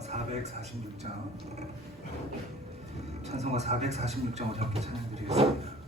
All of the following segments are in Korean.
446장 찬송가 446장으로 함께 찬양드리겠습니다.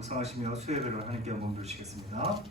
묵상하시며 수예배를 하나님께 한번 드리시겠습니다.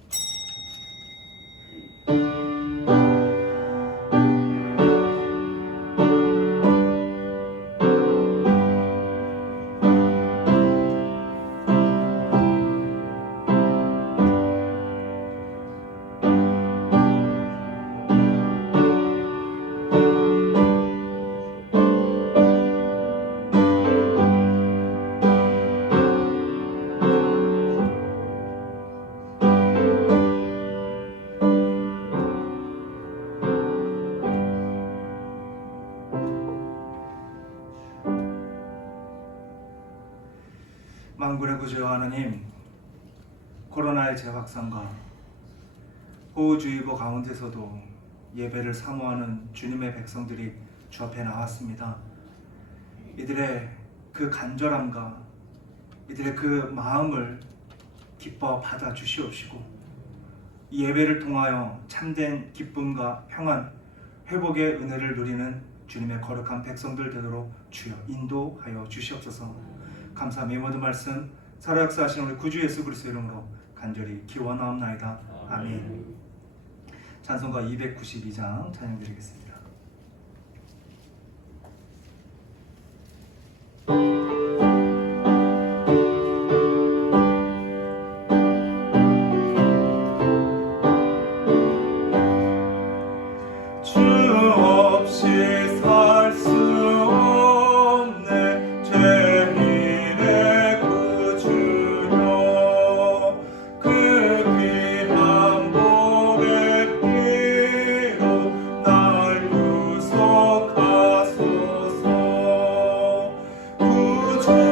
만군의 구주 하나님, 코로나의 재확산과 호우주의보 가운데서도 예배를 사모하는 주님의 백성들이 주 앞에 나왔습니다. 이들의 그 간절함과 이들의 그 마음을 기뻐 받아 주시옵시고 이 예배를 통하여 참된 기쁨과 평안, 회복의 은혜를 누리는 주님의 거룩한 백성들 되도록 주여 인도하여 주시옵소서. 감사하며 모든 말씀 살아 역사하시는 우리 구주 예수 그리스도 이름으로 간절히 기원하옵나이다. 아멘. 찬송가 292장 찬양드리겠습니다. 구주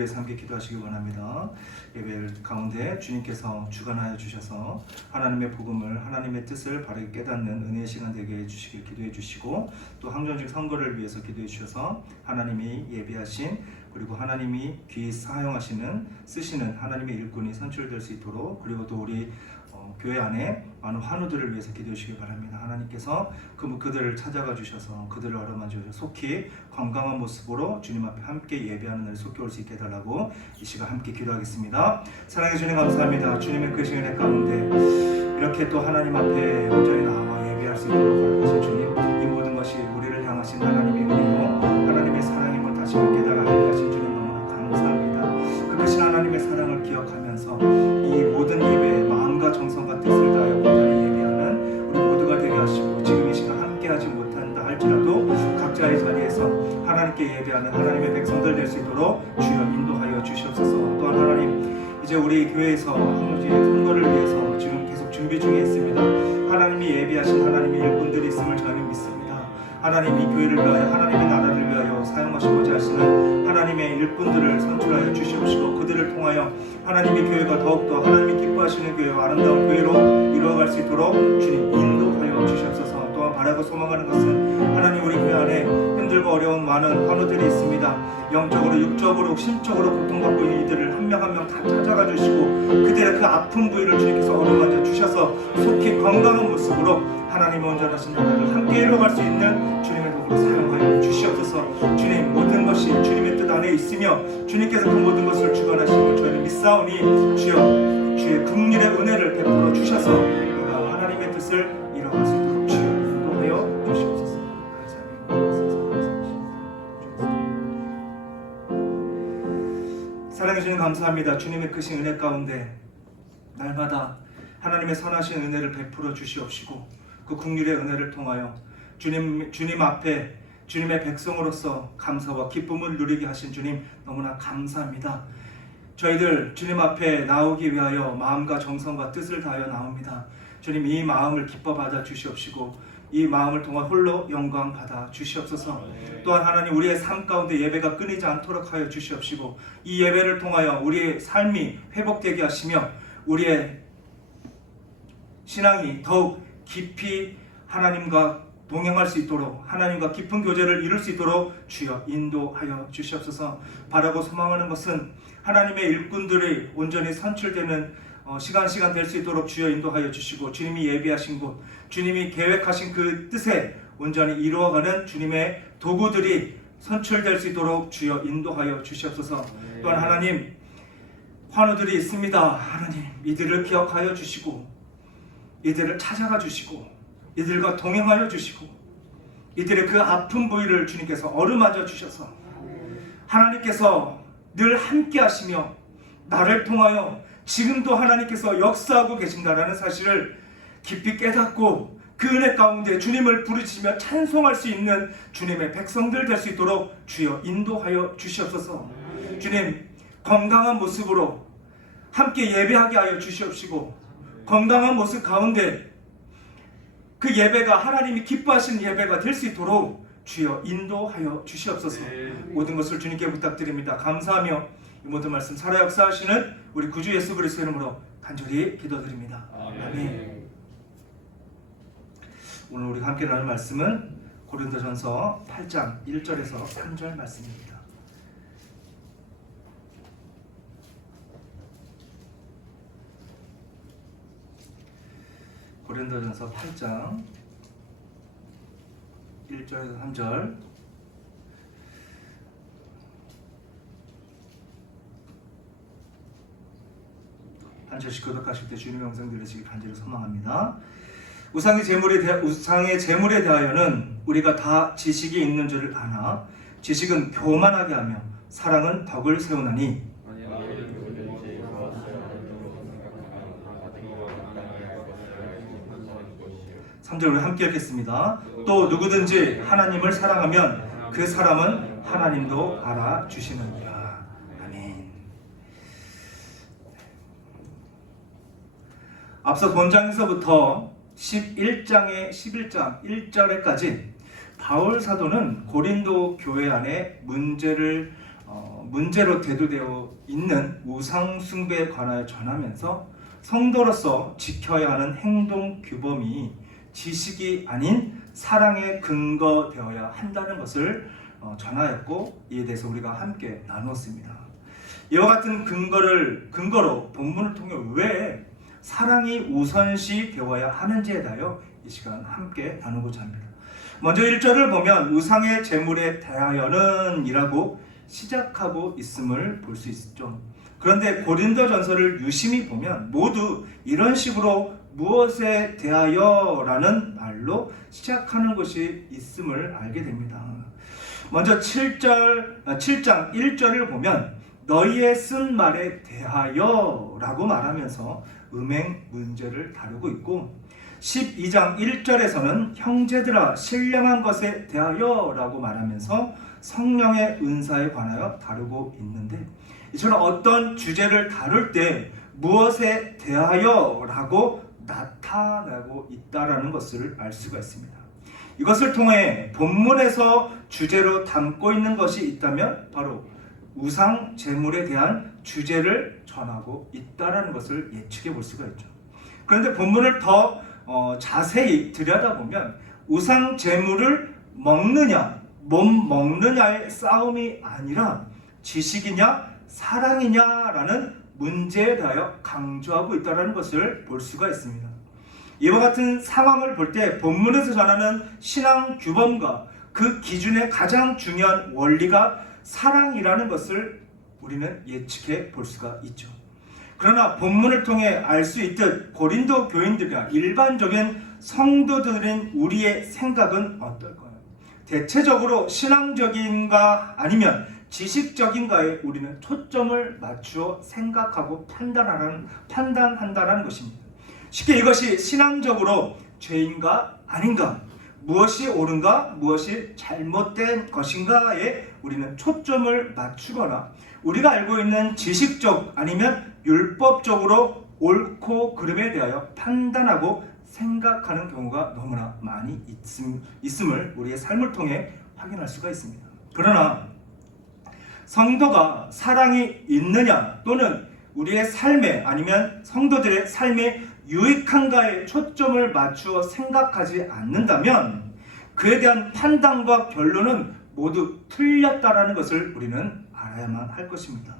위해서 함께 기도하시기 원합니다. 예배 가운데 주님께서 주관하여 주셔서 하나님의 복음을, 하나님의 뜻을 바르게 깨닫는 은혜의 시간 되게 해주시길 기도해 주시고, 또 항전직 선거를 위해서 기도해 주셔서 하나님이 예비하신, 그리고 하나님이 귀히 사용하시는, 쓰시는 하나님의 일꾼이 선출될 수 있도록, 그리고 또 우리 교회 안에 많은 환우들을 위해서 기도해 주시기 바랍니다. 하나님께서 그들을 찾아가 주셔서 그들을 어루만져 속히 건강한 모습으로 주님 앞에 함께 예배하는 날 속히 올 수 있게 해달라고 이 시간 함께 기도하겠습니다. 사랑해 주님 감사합니다. 주님의 그 시간의 가운데 이렇게 또 하나님 앞에 온전히 나와 예배할 수 있도록 허락하신 주님, 이 모든 것이 우리를 향하신 하나님의 은혜요 하나님의 사랑임을 다시 깨달아 알게 하신 주님 너무나 감사합니다. 그것이 하나님의 사랑을 기억하면서 이 모든 예배에 마음과 정성과 뜻을 다하여 온전히 예배하는 우리 모두가 되게 하시고, 지금 이 시간 함께하지 못한다 할지라도 각자의 자리에서 하나님께 예배하는 하나님의 백성들 될 수 있도록 주여 인도하여 주시옵소서. 또한 하나님, 이제 우리 교회에서 항전직 선거를 위해서 지금 계속 준비 중에 있습니다. 하나님이 예비하신 하나님의 일꾼들이 있음을 저희는 믿습니다. 하나님이 교회를 위하여, 하나님의 나라를 위하여 사용하시고자 하시는 하나님의 일꾼들을 선출하여 주시옵시고, 그들을 통하여 하나님의 교회가 더욱더 하나님이 기뻐하시는 교회와 아름다운 교회로 이루어갈 수 있도록 주님 인도하여 주시옵소서. 또한 바라고 소망하는 것은 하나님, 우리 교회 안에 힘들고 어려운 많은 환우들이 있습니다. 영적으로, 육적으로, 심적으로 고통받고 있는 이들을 한 명 한 명 다 찾아가 주시고, 그들의 그 아픈 부위를 주님께서 어루만져 주셔서 속히 건강한 모습으로 하나님의 온전하신 나라를 함께 이루어갈 수 있는 주님의 도구로 사용하여 주시옵소서. 주님, 모든 것이 주님의 뜻 안에 있으며 주님께서 그 모든 것을 주관하시는 저희는 믿사오니 주여, 주의 긍휼의 은혜를 베풀어 주셔서 우리가 하나님의 뜻을 이루어갈 수 있도록 주여 인도하여 주시옵소서. 사랑해 주님 감사합니다. 주님의 크신 은혜 가운데 날마다 하나님의 선하신 은혜를 베풀어 주시옵시고, 그 긍휼의 은혜를 통하여 주님 앞에 주님의 백성으로서 감사와 기쁨을 누리게 하신 주님 너무나 감사합니다. 저희들 주님 앞에 나오기 위하여 마음과 정성과 뜻을 다하여 나옵니다. 주님, 이 마음을 기뻐 받아 주시옵시고, 이 마음을 통해 홀로 영광 받아 주시옵소서. 또한 하나님, 우리의 삶 가운데 예배가 끊이지 않도록 하여 주시옵시고, 이 예배를 통하여 우리의 삶이 회복되게 하시며 우리의 신앙이 더욱 깊이 하나님과 동행할 수 있도록, 하나님과 깊은 교제를 이룰 수 있도록 주여 인도하여 주시옵소서. 바라고 소망하는 것은 하나님의 일꾼들이 온전히 선출되는 시간 될 수 있도록 주여 인도하여 주시고, 주님이 예비하신 곳, 주님이 계획하신 그 뜻에 온전히 이루어가는 주님의 도구들이 선출될 수 있도록 주여 인도하여 주시옵소서. 또한 하나님, 환우들이 있습니다. 하나님, 이들을 기억하여 주시고, 이들을 찾아가 주시고, 이들과 동행하여 주시고, 이들의 그 아픈 부위를 주님께서 어루만져 주셔서 하나님께서 늘 함께 하시며 나를 통하여 지금도 하나님께서 역사하고 계신다라는 사실을 깊이 깨닫고, 그 은혜 가운데 주님을 부르시며 찬송할 수 있는 주님의 백성들 될 수 있도록 주여 인도하여 주시옵소서. 주님, 건강한 모습으로 함께 예배하게 하여 주시옵시고, 건강한 모습 가운데 그 예배가 하나님이 기뻐하시는 예배가 될 수 있도록 주여 인도하여 주시옵소서. 모든 것을 주님께 부탁드립니다. 감사하며 이 모든 말씀 살아 역사하시는 우리 구주 예수 그리스도의 이름으로 간절히 기도드립니다. 아멘. 오늘 우리가 함께 나눌 말씀은 고린도전서 8장 1절에서 3절 말씀입니다. 고린도전서 8장 1절에서 3절. 한 절씩 교독하실 때 주님의 음성 들으시기 간절히 소망합니다. 우상의 재물에 대하여는 우리가 다 지식이 있는 줄을 아나 지식은 교만하게 하며 사랑은 덕을 세우나니. 3절 우리 함께 읽겠습니다. 또 누구든지 하나님을 사랑하면 그 사람은 하나님도 알아주시느니라. 아멘. 앞서 본장에서부터 11장의 11장 1절에까지 바울 사도는 고린도 교회 안에 문제를 문제로 대두되어 있는 우상 숭배에 관하여 전하면서 성도로서 지켜야 하는 행동 규범이 지식이 아닌 사랑의 근거 되어야 한다는 것을 전하였고, 이에 대해서 우리가 함께 나누었습니다. 이와 같은 근거로 본문을 통해 왜 사랑이 우선시 되어야 하는지에 대하여 이 시간 함께 나누고자 합니다. 먼저 1절을 보면 우상의 제물에 대하여는 이라고 시작하고 있음을 볼 수 있죠. 그런데 고린도전서를 유심히 보면 모두 이런 식으로 무엇에 대하여 라는 말로 시작하는 것이 있음을 알게 됩니다. 먼저 7장 1절을 보면 너희의 쓴 말에 대하여 라고 말하면서 음행 문제를 다루고 있고, 12장 1절에서는 형제들아 신령한 것에 대하여 라고 말하면서 성령의 은사에 관하여 다루고 있는데, 이처럼 어떤 주제를 다룰 때 무엇에 대하여 라고 나타나고 있다는 것을 알 수가 있습니다. 이것을 통해 본문에서 주제로 담고 있는 것이 있다면 바로 우상 제물에 대한 주제를 전하고 있다는 것을 예측해 볼 수가 있죠. 그런데 본문을 더 자세히 들여다보면 우상 제물을 먹느냐 못 먹느냐의 싸움이 아니라 지식이냐 사랑이냐라는 문제에 대하여 강조하고 있다는 것을 볼 수가 있습니다. 이와 같은 상황을 볼 때 본문에서 전하는 신앙 규범과 그 기준의 가장 중요한 원리가 사랑이라는 것을 우리는 예측해 볼 수가 있죠. 그러나 본문을 통해 알 수 있듯 고린도 교인들이나 일반적인 성도들인 우리의 생각은 어떨까요? 대체적으로 신앙적인가 아니면 지식적인가에 우리는 초점을 맞추어 생각하고 판단한다는 것입니다. 쉽게 이것이 신앙적으로 죄인가 아닌가, 무엇이 옳은가 무엇이 잘못된 것인가에 우리는 초점을 맞추거나 우리가 알고 있는 지식적 아니면 율법적으로 옳고 그름에 대하여 판단하고 생각하는 경우가 너무나 많이 있음을 우리의 삶을 통해 확인할 수가 있습니다. 그러나 성도가 사랑이 있느냐 또는 우리의 삶에 아니면 성도들의 삶에 유익한가에 초점을 맞추어 생각하지 않는다면 그에 대한 판단과 결론은 모두 틀렸다라는 것을 우리는 알아야만 할 것입니다.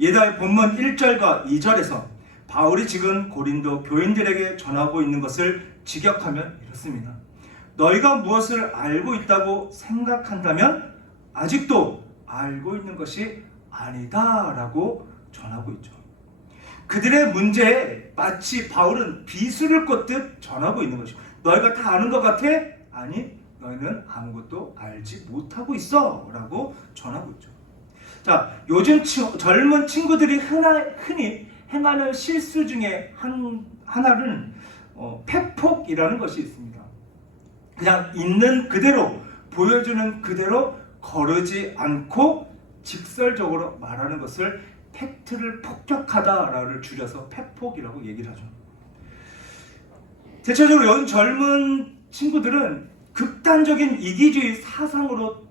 예다의 본문 1절과 2절에서 바울이 지금 고린도 교인들에게 전하고 있는 것을 직역하면 이렇습니다. 너희가 무엇을 알고 있다고 생각한다면 아직도 알고 있는 것이 아니다 라고 전하고 있죠. 그들의 문제에 마치 바울은 비수를 꽂듯 전하고 있는 것입니다. 너희가 다 아는 것 같아? 아니, 너희는 아무것도 알지 못하고 있어 라고 전하고 있죠. 자, 요즘 젊은 친구들이 흔히 행하는 실수 중에 하나는 팩폭이라는 것이 있습니다. 그냥 있는 그대로 보여주는 그대로 거르지 않고 직설적으로 말하는 것을 팩트를 폭격하다를 줄여서 팩폭이라고 얘기를 하죠. 대체적으로 요즘 젊은 친구들은 극단적인 이기주의 사상으로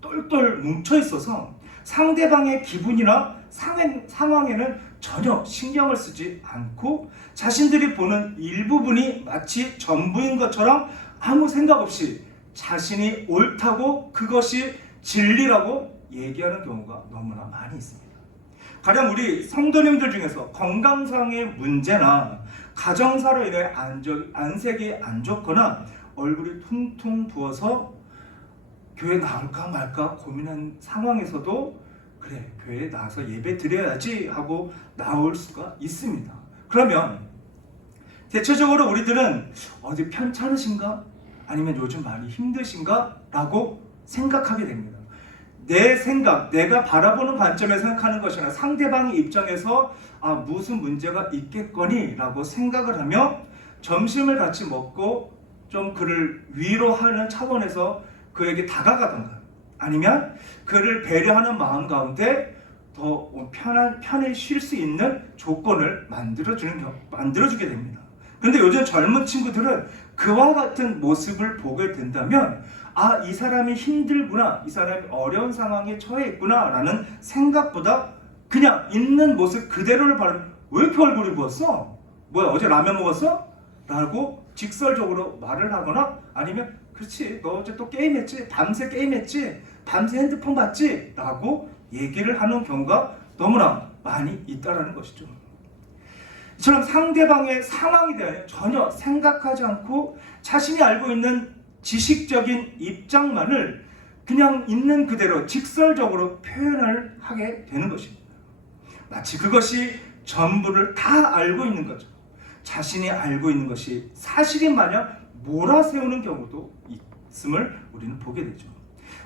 똘똘 뭉쳐 있어서 상대방의 기분이나 상황에는 전혀 신경을 쓰지 않고 자신들이 보는 일부분이 마치 전부인 것처럼 아무 생각 없이 자신이 옳다고 그것이 진리라고 얘기하는 경우가 너무나 많이 있습니다. 가령 우리 성도님들 중에서 건강상의 문제나 가정사로 인해 안색이 안 좋거나 얼굴이 퉁퉁 부어서 교회 나올까 말까 고민한 상황에서도 그래, 교회에 나와서 예배 드려야지 하고 나올 수가 있습니다. 그러면 대체적으로 우리들은 어디 편찮으신가? 아니면 요즘 많이 힘드신가? 라고 생각하게 됩니다. 내 생각, 내가 바라보는 관점에서 생각하는 것이 아니라 상대방의 입장에서 무슨 문제가 있겠거니? 라고 생각을 하며 점심을 같이 먹고 좀 그를 위로하는 차원에서 그에게 다가가던가 아니면 그를 배려하는 마음 가운데 더 편히 쉴 수 있는 조건을 만들어주게 됩니다. 그런데 요즘 젊은 친구들은 그와 같은 모습을 보게 된다면 이 사람이 힘들구나, 이 사람이 어려운 상황에 처해 있구나 라는 생각보다 그냥 있는 모습 그대로를 바라면 왜 이렇게 얼굴이 부었어? 뭐야, 어제 라면 먹었어? 라고 직설적으로 말을 하거나 아니면 그렇지, 너 어제 또 게임했지? 밤새 게임했지? 밤새 핸드폰 봤지? 라고 얘기를 하는 경우가 너무나 많이 있다는 것이죠. 이처럼 상대방의 상황에 대해 전혀 생각하지 않고 자신이 알고 있는 지식적인 입장만을 그냥 있는 그대로 직설적으로 표현을 하게 되는 것입니다. 마치 그것이 전부를 다 알고 있는 거죠. 자신이 알고 있는 것이 사실인 마냥 몰아세우는 경우도 있음을 우리는 보게 되죠.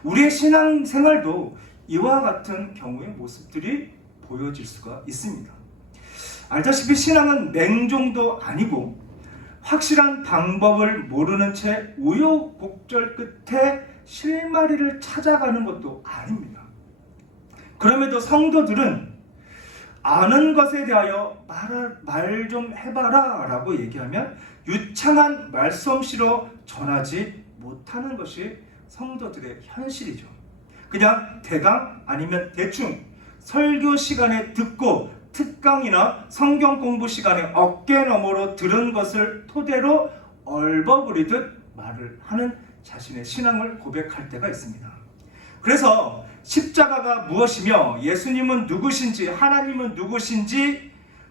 우리의 신앙생활도 이와 같은 경우의 모습들이 보여질 수가 있습니다. 알다시피 신앙은 맹종도 아니고 확실한 방법을 모르는 채 우여곡절 끝에 실마리를 찾아가는 것도 아닙니다. 그럼에도 성도들은 아는 것에 대하여 말 좀 해봐라 라고 얘기하면 유창한 말솜씨로 전하지 못하는 것이 성도들의 현실이죠. 그냥 대강 아니면 대충 설교 시간에 듣고 특강이나 성경 공부 시간에 어깨너머로 들은 것을 토대로 얼버무리듯 말을 하는 자신의 신앙을 고백할 때가 있습니다. 그래서 십자가가 무엇이며 예수님은 누구신지 하나님은 누구신지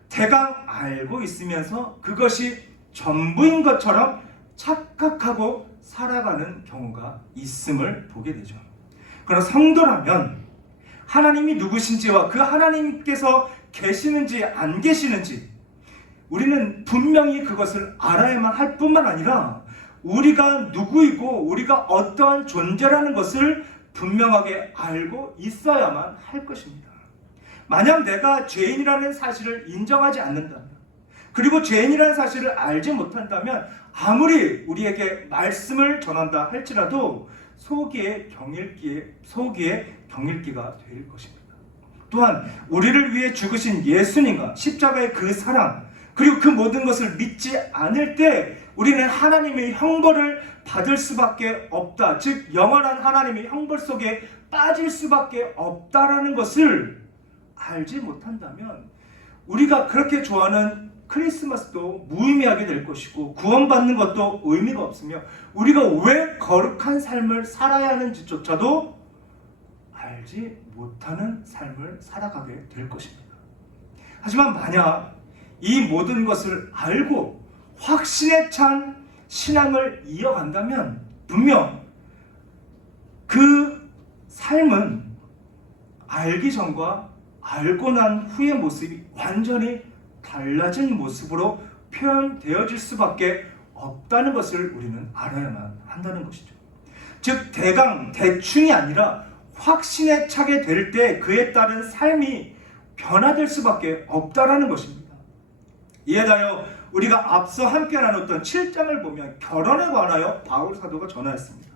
대강 알고 있으면서 그것이 전부인 것처럼 착각하고 살아가는 경우가 있음을 보게 되죠. 그러나 성도라면 하나님이 누구신지와 그 하나님께서 계시는지 안 계시는지 우리는 분명히 그것을 알아야만 할 뿐만 아니라 우리가 누구이고 우리가 어떠한 존재라는 것을 분명하게 알고 있어야만 할 것입니다. 만약 내가 죄인이라는 사실을 인정하지 않는다면 그리고 죄인이라는 사실을 알지 못한다면 아무리 우리에게 말씀을 전한다 할지라도 속이의 경일기가 될 것입니다. 또한 우리를 위해 죽으신 예수님과 십자가의 그 사랑 그리고 그 모든 것을 믿지 않을 때 우리는 하나님의 형벌을 받을 수밖에 없다. 즉 영원한 하나님의 형벌 속에 빠질 수밖에 없다라는 것을 알지 못한다면 우리가 그렇게 좋아하는 크리스마스도 무의미하게 될 것이고 구원받는 것도 의미가 없으며 우리가 왜 거룩한 삶을 살아야 하는지조차도 알지 못하는 삶을 살아가게 될 것입니다. 하지만 만약 이 모든 것을 알고 확신에 찬 신앙을 이어간다면 분명 그 삶은 알기 전과 알고 난 후의 모습이 완전히 달라진 모습으로 표현되어질 수밖에 없다는 것을 우리는 알아야만 한다는 것이죠. 즉 대강 대충이 아니라 확신에 차게 될 때 그에 따른 삶이 변화될 수밖에 없다라는 것입니다. 이에 대하여 우리가 앞서 함께 나눴던 7장을 보면 결혼에 관하여 바울 사도가 전하였습니다.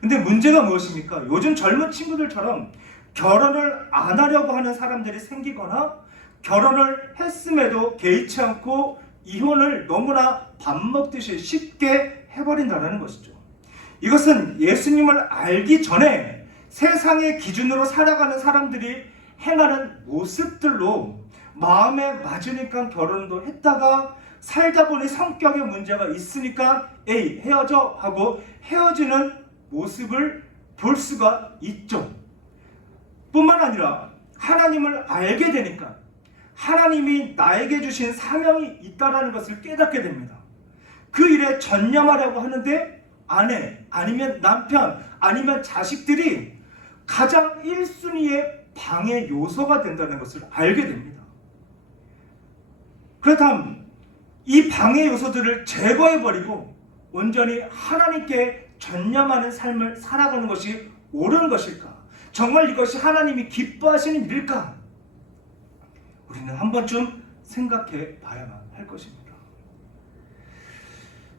근데 문제가 무엇입니까? 요즘 젊은 친구들처럼 결혼을 안 하려고 하는 사람들이 생기거나 결혼을 했음에도 개의치 않고 이혼을 너무나 밥 먹듯이 쉽게 해버린다는 것이죠. 이것은 예수님을 알기 전에 세상의 기준으로 살아가는 사람들이 행하는 모습들로 마음에 맞으니까 결혼도 했다가 살다 보니 성격에 문제가 있으니까 에이 헤어져 하고 헤어지는 모습을 볼 수가 있죠. 뿐만 아니라 하나님을 알게 되니까 하나님이 나에게 주신 사명이 있다는 것을 깨닫게 됩니다. 그 일에 전념하려고 하는데 아내 아니면 남편 아니면 자식들이 가장 1순위의 방해 요소가 된다는 것을 알게 됩니다. 그렇다면 이 방해 요소들을 제거해버리고 온전히 하나님께 전념하는 삶을 살아가는 것이 옳은 것일까? 정말 이것이 하나님이 기뻐하시는 일일까? 우리는 한 번쯤 생각해 봐야만 할 것입니다.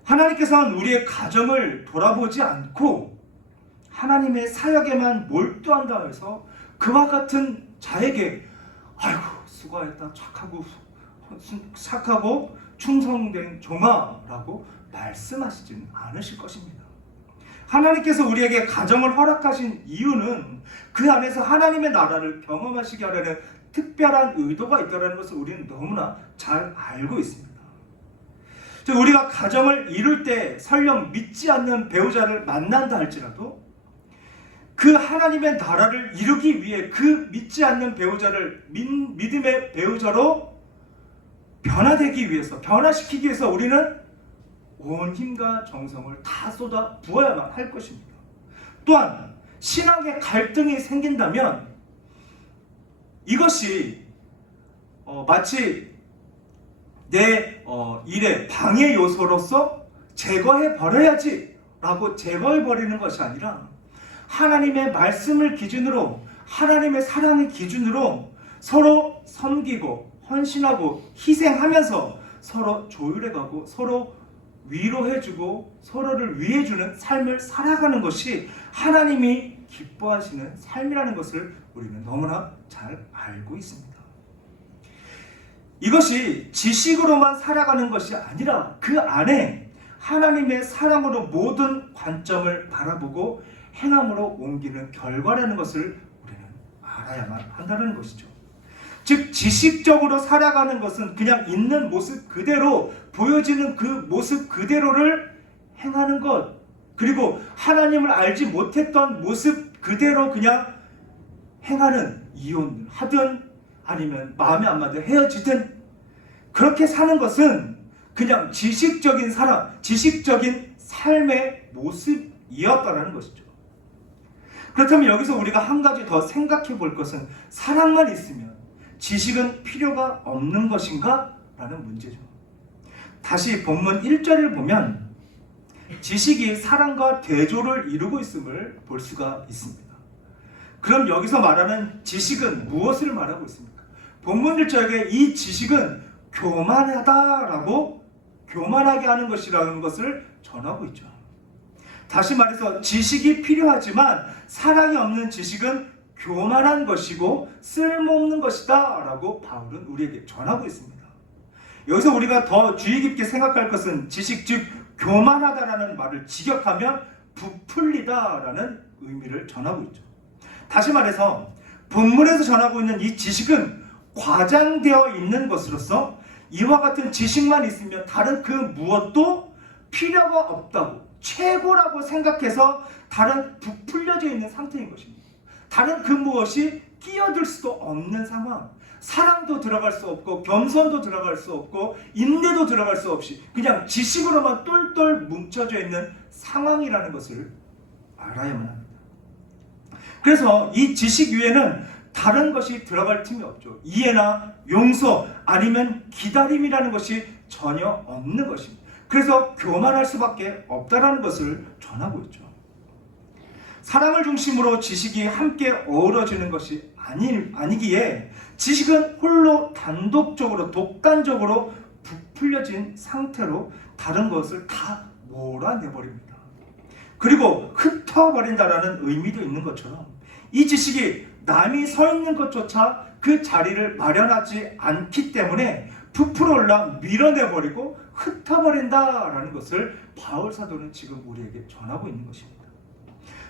하나님께서는 우리의 가정을 돌아보지 않고 하나님의 사역에만 몰두한다 해서 그와 같은 자에게 아이고 수고했다 착하고 충성된 종아라고 말씀하시지는 않으실 것입니다. 하나님께서 우리에게 가정을 허락하신 이유는 그 안에서 하나님의 나라를 경험하시게 하려는 특별한 의도가 있다는 것을 우리는 너무나 잘 알고 있습니다. 우리가 가정을 이룰 때 설령 믿지 않는 배우자를 만난다 할지라도 그 하나님의 나라를 이루기 위해 그 믿지 않는 배우자를 믿음의 배우자로 변화되기 위해서, 변화시키기 위해서 우리는 온 힘과 정성을 다 쏟아 부어야만 할 것입니다. 또한 신앙의 갈등이 생긴다면 이것이 마치 내 일의 방해 요소로서 제거해 버려야지 라고 제거해 버리는 것이 아니라 하나님의 말씀을 기준으로, 하나님의 사랑의 기준으로 서로 섬기고 헌신하고 희생하면서 서로 조율해가고 서로 위로해주고 서로를 위해주는 삶을 살아가는 것이 하나님이 기뻐하시는 삶이라는 것을 우리는 너무나 잘 알고 있습니다. 이것이 지식으로만 살아가는 것이 아니라 그 안에 하나님의 사랑으로 모든 관점을 바라보고 행함으로 옮기는 결과라는 것을 우리는 알아야만 한다는 것이죠. 즉 지식적으로 살아가는 것은 그냥 있는 모습 그대로 보여지는 그 모습 그대로를 행하는 것, 그리고 하나님을 알지 못했던 모습 그대로 그냥 행하는, 이혼하든 아니면 마음에 안 맞아 헤어지든 그렇게 사는 것은 그냥 지식적인 사람, 지식적인 삶의 모습이었다는 것이죠. 그렇다면 여기서 우리가 한 가지 더 생각해 볼 것은 사랑만 있으면 지식은 필요가 없는 것인가? 라는 문제죠. 다시 본문 1절을 보면 지식이 사랑과 대조를 이루고 있음을 볼 수가 있습니다. 그럼 여기서 말하는 지식은 무엇을 말하고 있습니까? 본문 1절에 이 지식은 교만하다라고, 교만하게 하는 것이라는 것을 전하고 있죠. 다시 말해서 지식이 필요하지만 사랑이 없는 지식은 교만한 것이고 쓸모없는 것이다 라고 바울은 우리에게 전하고 있습니다. 여기서 우리가 더 주의 깊게 생각할 것은 지식, 즉 교만하다라는 말을 직역하면 부풀리다 라는 의미를 전하고 있죠. 다시 말해서 본문에서 전하고 있는 이 지식은 과장되어 있는 것으로서 이와 같은 지식만 있으면 다른 그 무엇도 필요가 없다고, 최고라고 생각해서 다른 부풀려져 있는 상태인 것입니다. 다른 그 무엇이 끼어들 수도 없는 상황, 사랑도 들어갈 수 없고 겸손도 들어갈 수 없고 인내도 들어갈 수 없이 그냥 지식으로만 똘똘 뭉쳐져 있는 상황이라는 것을 알아야만 합니다. 그래서 이 지식 위에는 다른 것이 들어갈 틈이 없죠. 이해나 용서 아니면 기다림이라는 것이 전혀 없는 것입니다. 그래서 교만할 수밖에 없다는 것을 전하고 있죠. 사랑을 중심으로 지식이 함께 어우러지는 것이 아니기에 지식은 홀로 단독적으로 독단적으로 부풀려진 상태로 다른 것을 다 몰아내버립니다. 그리고 흩어버린다라는 의미도 있는 것처럼 이 지식이 남이 서 있는 것조차 그 자리를 마련하지 않기 때문에 부풀어 올라 밀어내버리고 흩어버린다라는 것을 바울 사도는 지금 우리에게 전하고 있는 것입니다.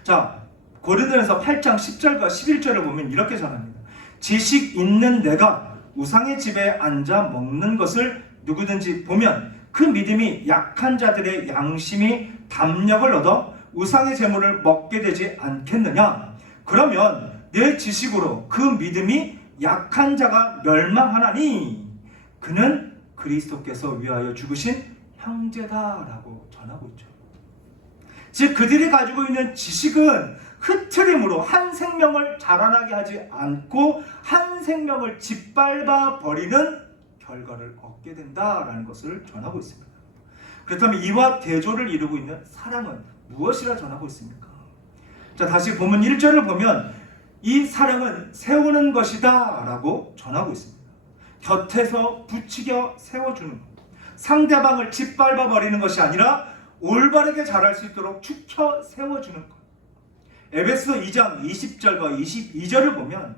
자, 고린도전서 8장 10절과 11절을 보면 이렇게 전합니다. 지식 있는 내가 우상의 집에 앉아 먹는 것을 누구든지 보면 그 믿음이 약한 자들의 양심이 담력을 얻어 우상의 제물을 먹게 되지 않겠느냐? 그러면 내 지식으로 그 믿음이 약한 자가 멸망하나니 그는 그리스도께서 위하여 죽으신 형제다라고 전하고 있죠. 즉 그들이 가지고 있는 지식은 흐트림으로 한 생명을 자라나게 하지 않고 한 생명을 짓밟아 버리는 결과를 얻게 된다라는 것을 전하고 있습니다. 그렇다면 이와 대조를 이루고 있는 사랑은 무엇이라 전하고 있습니까? 자, 다시 본문 1절을 보면 이 사랑은 세우는 것이다 라고 전하고 있습니다. 곁에서 부추겨 세워주는 것, 상대방을 짓밟아 버리는 것이 아니라 올바르게 자랄 수 있도록 축혀 세워주는 것. 에베소 2장 20절과 22절을 보면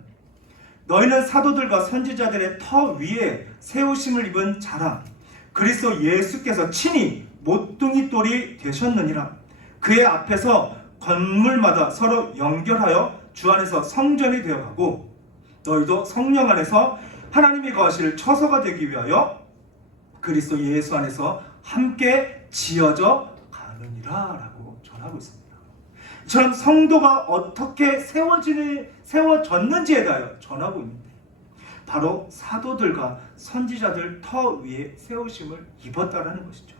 너희는 사도들과 선지자들의 터 위에 세우심을 입은 자라 그리스도 예수께서 친히 모퉁이 돌이 되셨느니라. 그의 앞에서 건물마다 서로 연결하여 주 안에서 성전이 되어가고 너희도 성령 안에서 하나님이 거하실 처소가 되기 위하여 그리스도 예수 안에서 함께 지어져 가느니라 라고 전하고 있습니다. 이처럼 성도가 어떻게 세워졌는지에 대하여 전하고 있는데 바로 사도들과 선지자들 터 위에 세우심을 입었다라는 것이죠.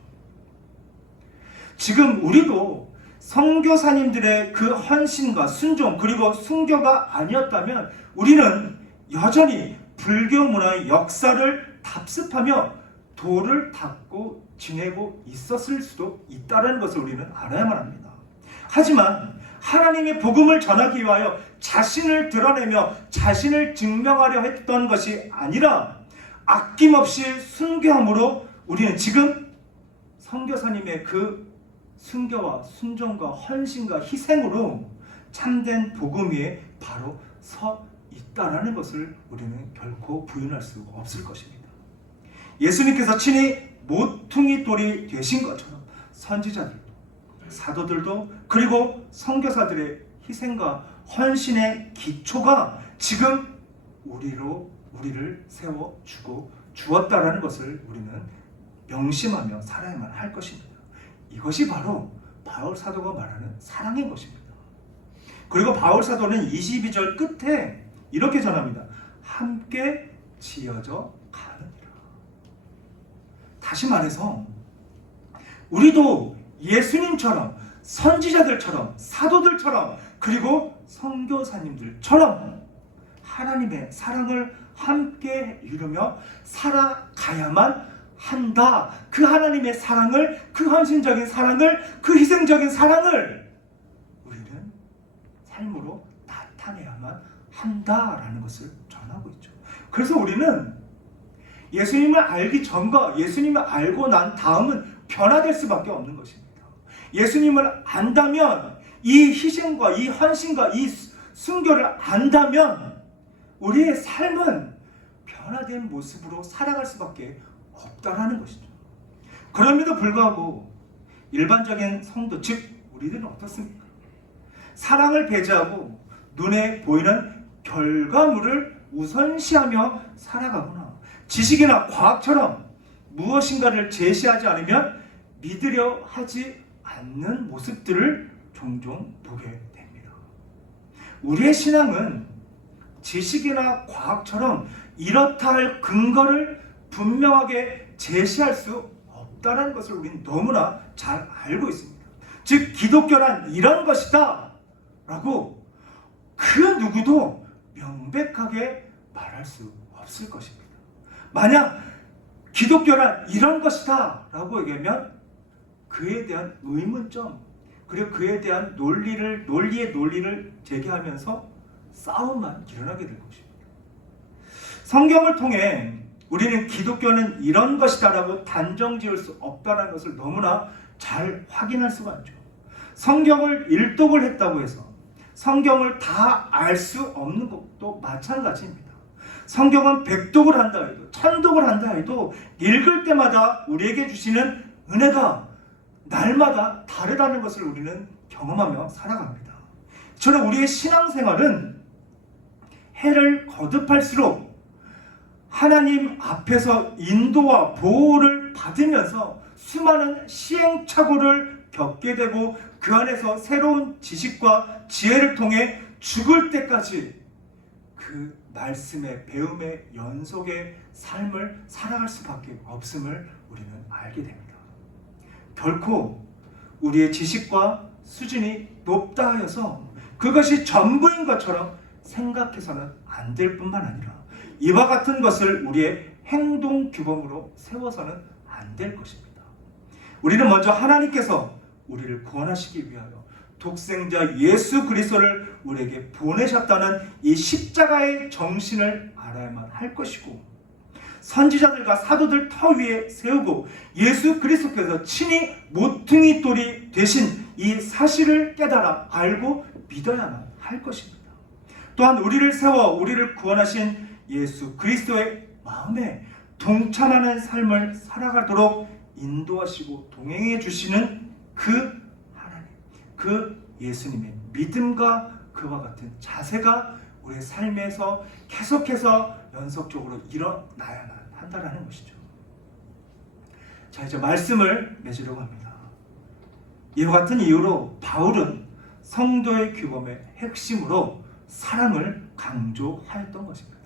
지금 우리도 선교사님들의 그 헌신과 순종 그리고 순교가 아니었다면 우리는 여전히 불교 문화의 역사를 답습하며 도를 닦고 지내고 있었을 수도 있다는 것을 우리는 알아야만 합니다. 하지만 하나님의 복음을 전하기 위하여 자신을 드러내며 자신을 증명하려 했던 것이 아니라 아낌없이 순교함으로 우리는 지금 선교사님의 그 순교와 순종과 헌신과 희생으로 참된 복음 위에 바로 서 있다라는 것을 우리는 결코 부인할 수 없을 것입니다. 예수님께서 친히 모퉁이 돌이 되신 것처럼 선지자들도 사도들도 그리고 선교사들의 희생과 헌신의 기초가 지금 우리를 세워주고 주었다라는 것을 우리는 명심하며 살아야만 할 것입니다. 이것이 바로 바울 사도가 말하는 사랑인 것입니다. 그리고 바울 사도는 22절 끝에 이렇게 전합니다. 함께 지어져 가느니라. 다시 말해서 우리도 예수님처럼 선지자들처럼 사도들처럼 그리고 선교사님들처럼 하나님의 사랑을 함께 이루며 살아가야만 한다. 그 하나님의 사랑을, 그 헌신적인 사랑을, 그 희생적인 사랑을 우리는 삶으로 나타내야만 한다라는 것을 전하고 있죠. 그래서 우리는 예수님을 알기 전과 예수님을 알고 난 다음은 변화될 수밖에 없는 것입니다. 예수님을 안다면 이 희생과 이 헌신과 이 순교를 안다면 우리의 삶은 변화된 모습으로 살아갈 수밖에 없다라는 것이죠. 그럼에도 불구하고 일반적인 성도 즉 우리들은 어떻습니까? 사랑을 배제하고 눈에 보이는 결과물을 우선시하며 살아가거나 지식이나 과학처럼 무엇인가를 제시하지 않으면 믿으려 하지 않는 모습들을 종종 보게 됩니다. 우리의 신앙은 지식이나 과학처럼 이렇다 할 근거를 분명하게 제시할 수 없다는 것을 우리는 너무나 잘 알고 있습니다. 즉 기독교란 이런 것이다 라고 그 누구도 명백하게 말할 수 없을 것입니다. 만약 기독교란 이런 것이다 라고 얘기하면 그에 대한 의문점 그리고 그에 대한 논리의 논리를 제기하면서 싸움만 일어나게 될 것입니다. 성경을 통해 우리는 기독교는 이런 것이다 라고 단정 지을 수 없다는 것을 너무나 잘 확인할 수가 있죠. 성경을 일독을 했다고 해서 성경을 다 알 수 없는 것도 마찬가지입니다. 성경은 백독을 한다 해도 천독을 한다 해도 읽을 때마다 우리에게 주시는 은혜가 날마다 다르다는 것을 우리는 경험하며 살아갑니다. 저는 우리의 신앙생활은 해를 거듭할수록 하나님 앞에서 인도와 보호를 받으면서 수많은 시행착오를 겪게 되고 그 안에서 새로운 지식과 지혜를 통해 죽을 때까지 그 말씀의 배움의 연속의 삶을 살아갈 수밖에 없음을 우리는 알게 됩니다. 결코 우리의 지식과 수준이 높다 하여서 그것이 전부인 것처럼 생각해서는 안 될 뿐만 아니라 이와 같은 것을 우리의 행동 규범으로 세워서는 안 될 것입니다. 우리는 먼저 하나님께서 우리를 구원하시기 위하여 독생자 예수 그리스도를 우리에게 보내셨다는 이 십자가의 정신을 알아야만 할 것이고 선지자들과 사도들 터 위에 세우고 예수 그리스도께서 친히 모퉁이 돌이 되신 이 사실을 깨달아 알고 믿어야만 할 것입니다. 또한 우리를 세워 우리를 구원하신 예수 그리스도의 마음에 동참하는 삶을 살아가도록 인도하시고 동행해 주시는 그 하나님, 그 예수님의 믿음과 그와 같은 자세가 우리의 삶에서 계속해서 연속적으로 일어나야만 한다라는 것이죠. 자, 이제 말씀을 맺으려고 합니다. 이와 같은 이유로 바울은 성도의 규범의 핵심으로 사랑을 강조하였던 것입니다.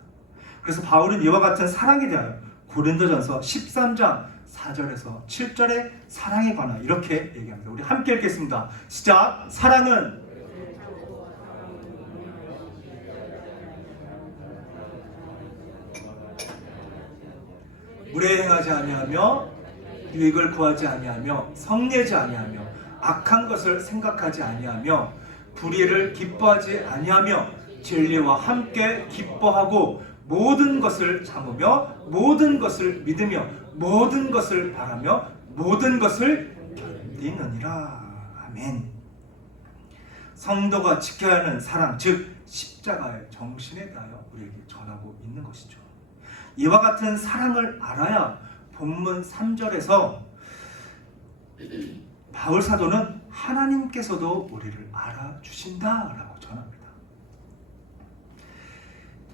그래서 바울은 이와 같은 사랑에 대하여 고린도전서 13장 4절에서 7절의 사랑에 관한 이렇게 얘기합니다. 우리 함께 읽겠습니다. 시작. 사랑은 물에 행하지 아니하며 유익을 구하지 아니하며 성내지 아니하며 악한 것을 생각하지 아니하며 불의를 기뻐하지 아니하며 진리와 함께 기뻐하고 모든 것을 참으며 모든 것을 믿으며 모든 것을 바라며 모든 것을 견디느니라. 아멘. 성도가 지켜야 하는 사랑, 즉 십자가의 정신에 대하여 우리에게 전하고 있는 것이죠. 이와 같은 사랑을 알아야 본문 3절에서 바울 사도는 하나님께서도 우리를 알아주신다라고 전합니다.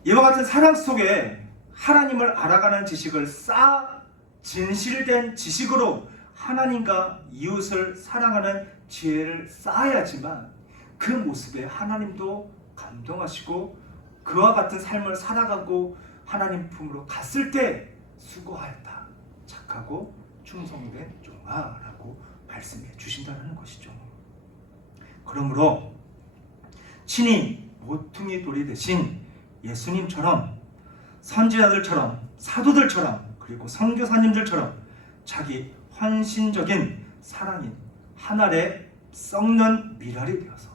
이와 같은 사랑 속에 하나님을 알아가는 지식을 쌓아 진실된 지식으로 하나님과 이웃을 사랑하는 지혜를 쌓아야지만 그 모습에 하나님도 감동하시고 그와 같은 삶을 살아가고 하나님 품으로 갔을 때 수고하였다, 착하고 충성된 종아라고 말씀해 주신다는 것이죠. 그러므로 친히 모퉁이 돌이 되신 예수님처럼 선지자들처럼 사도들처럼 그리고 선교사님들처럼 자기 헌신적인 사랑인 한 알의 썩는 미랄이 되어서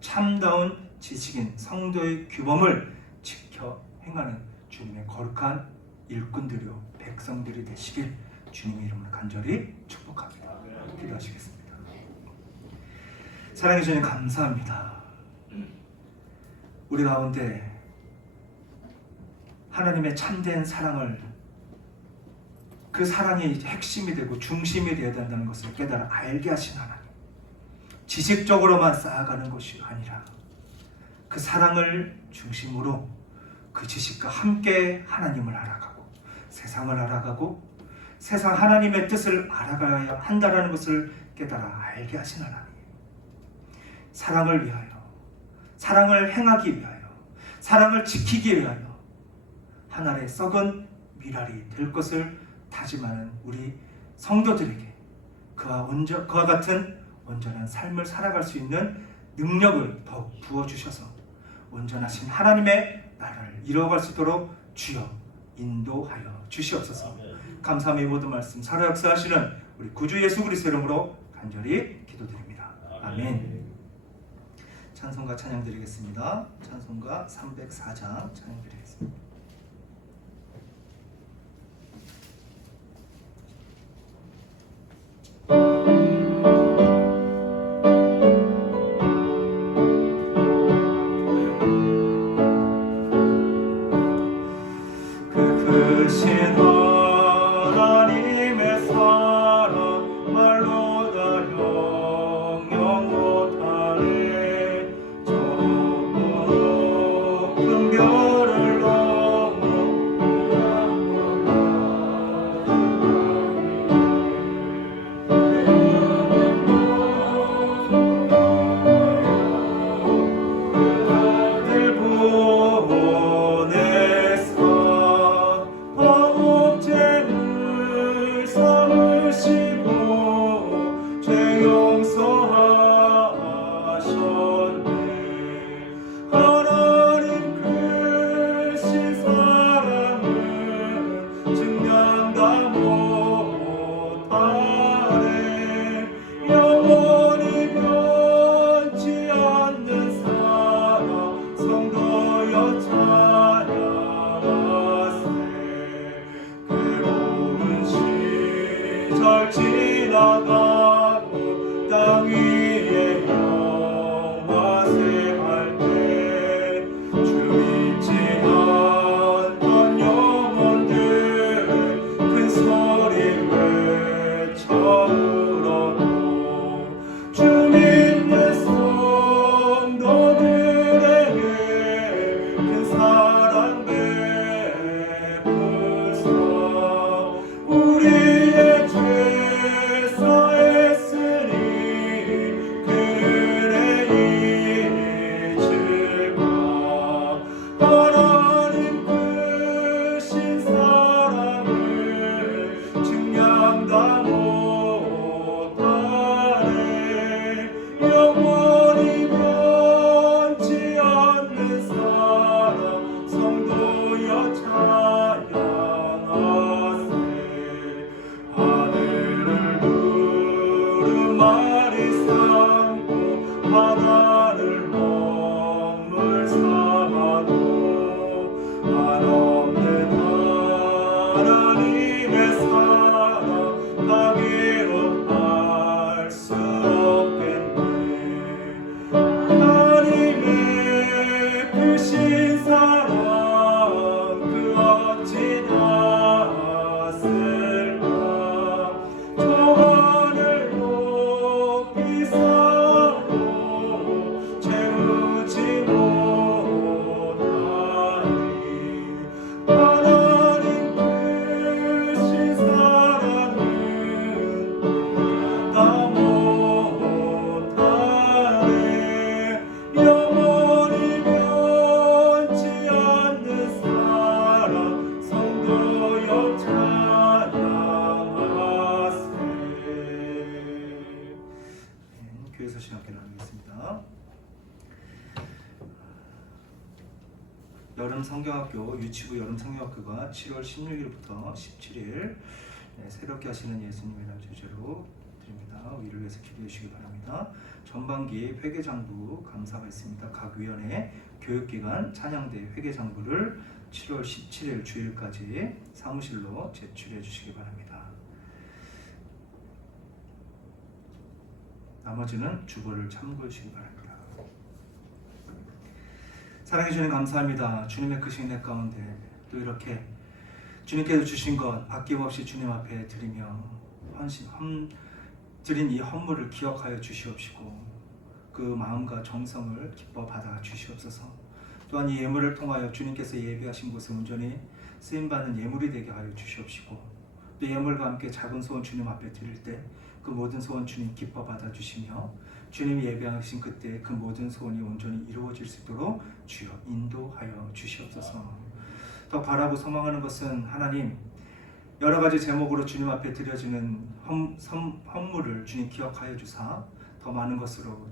참다운 지식인 성도의 규범을 지켜 행하는 주님의 거룩한 일꾼들이요 백성들이 되시길 주님의 이름으로 간절히 축복합니다. 기도하시겠습니다. 사랑해 주님 감사합니다. 우리 가운데 하나님의 참된 사랑을, 그 사랑이 핵심이 되고 중심이 되어야 된다는 것을 깨달아 알게 하신 하나님, 지식적으로만 쌓아가는 것이 아니라 그 사랑을 중심으로 그 지식과 함께 하나님을 알아가고 세상을 알아가고 세상 하나님의 뜻을 알아가야 한다는 것을 깨달아 알게 하신 하나님, 사랑을 위하여, 사랑을 행하기 위하여, 사랑을 지키기 위하여 하나의 썩은 미랄이 될 것을 다짐하는 우리 성도들에게 그와 같은 온전한 삶을 살아갈 수 있는 능력을 더욱 부어주셔서 온전하신 하나님의 나라를 이루어갈 수 있도록 주여 인도하여 주시옵소서. 감사함의 모든 말씀 살아 역사하시는 우리 구주 예수 그리스도 이름으로 간절히 기도드립니다. 아멘. 찬송가 찬양 드리겠습니다. 찬송가 304장 찬양 드리겠습니다. 지나가고 땅 위에 영화 바다를 먹물 삼아도 한없는 하나님의 사랑 다 기록할 수 없겠네. 하나님의 크신 사랑 그 어찌 닿았을까. 저 하늘 높이 쌓고 채우지 못하니 하나님 크신 사랑은 다 못하네. 영원히 변치 않는 사랑 성도여 찬양하세. 교회에서 신학교 나누겠습니다. 여름 성경학교 유치부 여름 성경학교가 7월 16일부터 17일 새롭게 하시는 예수님이라는 주제로 드립니다. 위를 위해서 기도해 주시기 바랍니다. 전반기 회계장부 감사가 있습니다. 각 위원회 교육기관 찬양대 회계장부를 7월 17일 주일까지 사무실로 제출해 주시기 바랍니다. 나머지는 주보를 참고해 주시기 바랍니다. 사랑해 주님 감사합니다. 주님의 크신 내 가운데 또 이렇게 주님께서 주신 것 아낌없이 주님 앞에 드리며 드린 이 헌물을 기억하여 주시옵시고 그 마음과 정성을 기뻐 받아 주시옵소서. 또한 이 예물을 통하여 주님께서 예배하신 곳에 온전히 쓰임받는 예물이 되게 하여 주시옵시고 또 예물과 함께 작은 소원 주님 앞에 드릴 때 그 모든 소원 주님 기뻐 받아 주시며 주님이 예배하신 그때 그 모든 소원이 온전히 이루어질 수 있도록 주여 인도하여 주시옵소서. 더 바라고 소망하는 것은 하나님 여러 가지 제목으로 주님 앞에 드려지는 헌물을 주님 기억하여 주사 더 많은 것으로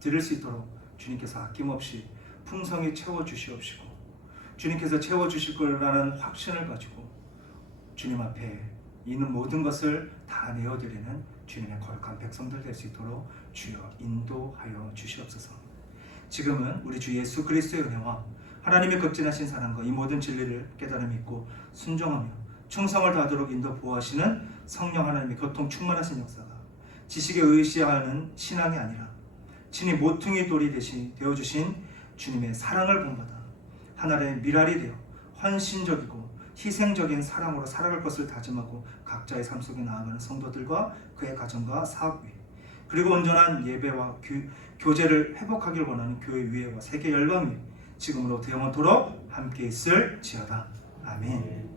드릴 수 있도록 주님께서 아낌없이 풍성히 채워주시옵시고 주님께서 채워주실 거라는 확신을 가지고 주님 앞에 있는 모든 것을 다 내어드리는 주님의 거룩한 백성들 될 수 있도록 주여 인도하여 주시옵소서. 지금은 우리 주 예수 그리스도의 은혜와 하나님의 극진하신 사랑과 이 모든 진리를 깨달아 믿고 순종하며 충성을 다하도록 인도 보호하시는 성령 하나님의 교통 충만하신 역사가 지식에 의지하는 신앙이 아니라 친히 모퉁이 돌이 되어주신 주님의 사랑을 본받아 하나님의 미랄이 되어 헌신적이고 희생적인 사랑으로 살아갈 것을 다짐하고 각자의 삶 속에 나아가는 성도들과 그의 가정과 사업 위에 그리고 온전한 예배와 교제를 회복하길 원하는 교회 위에와 세계 열방 위에 지금으로부터 영원토록 함께 있을지어다. 아멘.